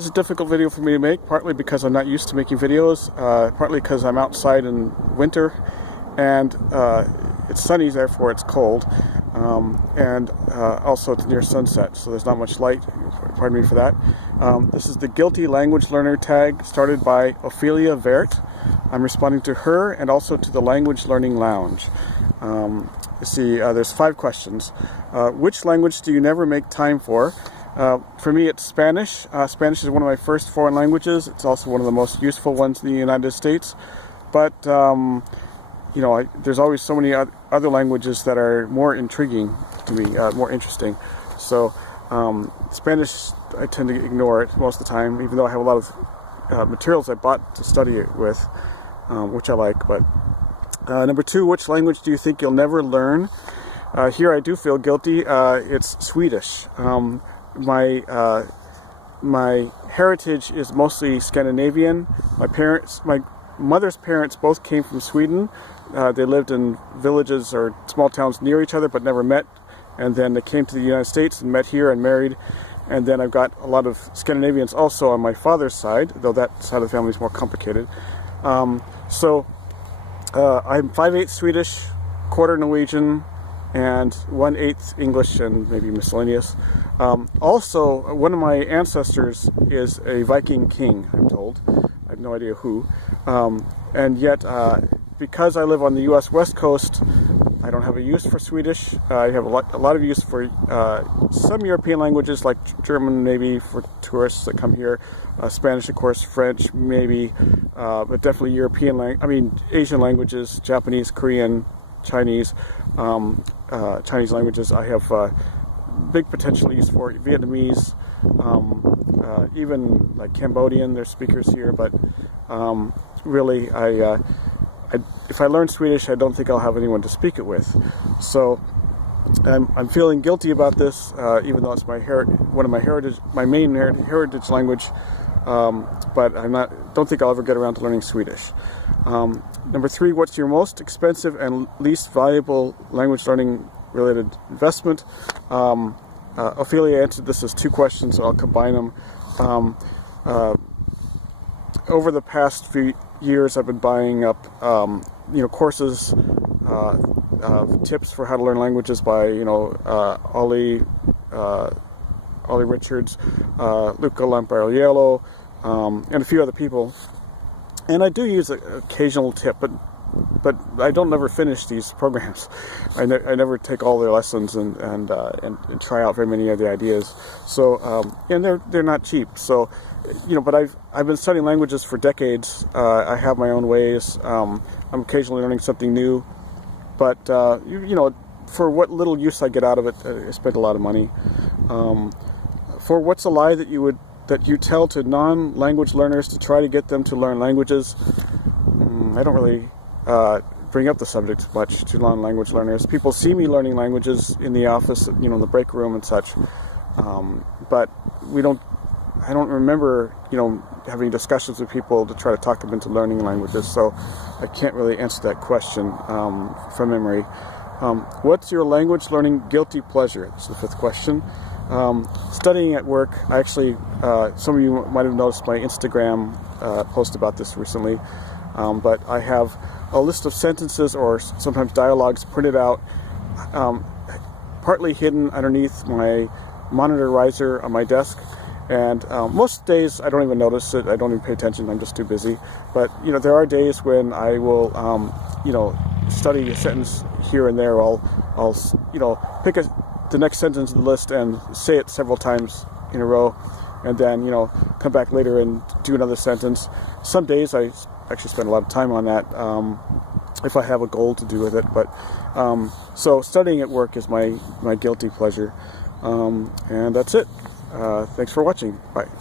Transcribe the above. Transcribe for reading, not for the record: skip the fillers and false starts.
This is a difficult video for me to make, partly because I'm not used to making videos, partly because I'm outside in winter and it's sunny, therefore it's cold, and also it's near sunset, so there's not much light. Pardon me for that. This is the Guilty Language Learner tag started by Ophelia Vert. I'm responding to her and also to the Language Learning Lounge. You see, there's 5 questions. Which language do you never make time for? For me, it's Spanish. Spanish is one of my first foreign languages. It's also one of the most useful ones in the United States. But, you know, there's always so many other languages that are more intriguing to me, more interesting. So, Spanish, I tend to ignore it most of the time, even though I have a lot of materials I bought to study it with, which I like. But number 2, which language do you think you'll never learn? Here I do feel guilty. It's Swedish. My heritage is mostly Scandinavian. My mother's parents both came from Sweden. They lived in villages or small towns near each other but never met. And then they came to the United States and met here and married. And then I've got a lot of Scandinavians also on my father's side, though that side of the family is more complicated. So I'm 5/8 Swedish, quarter Norwegian, and 1/8 English and maybe miscellaneous. Also, one of my ancestors is a Viking king, I'm told. I have no idea who. And yet, because I live on the U.S. West Coast, I don't have a use for Swedish. I have a lot of use for some European languages, like German, maybe for tourists that come here. Spanish, of course, French, maybe, but definitely Asian languages, Japanese, Korean, Chinese. Chinese languages I have big potential use for. Vietnamese, even like Cambodian, there's speakers here, but really if I learn Swedish, I don't think I'll have anyone to speak it with. So I'm feeling guilty about this, even though it's my main heritage language. But don't think I'll ever get around to learning Swedish. Number 3, what's your most expensive and least valuable language learning related investment? Ophelia answered this as 2 questions, so I'll combine them. Over the past few years, I've been buying up, courses, tips for how to learn languages by, Ollie Richards, Luca Lampariello, and a few other people. And I do use an occasional tip, but I don't ever finish these programs. I never take all their lessons and try out very many of the ideas. So and they're not cheap. So but I've been studying languages for decades. I have my own ways. I'm occasionally learning something new, but for what little use I get out of it, I spend a lot of money. For what's a lie that you tell to non-language learners to try to get them to learn languages? I don't really bring up the subject much to non-language learners. People see me learning languages in the office, in the break room and such, but I don't remember, having discussions with people to try to talk them into learning languages, so I can't really answer that question from memory. What's your language learning guilty pleasure? This is the 5th question. Studying at work. I actually, some of you might have noticed my Instagram post about this recently, but I have a list of sentences or sometimes dialogues printed out, partly hidden underneath my monitor riser on my desk. And most days I don't even notice it. I don't even pay attention. I'm just too busy. But there are days when I will, study a sentence here and there. I'll pick the next sentence in the list and say it several times in a row, and then come back later and do another sentence. Some days I actually spend a lot of time on that if I have a goal to do with it. But so studying at work is my guilty pleasure, and that's it. Thanks for watching. Bye.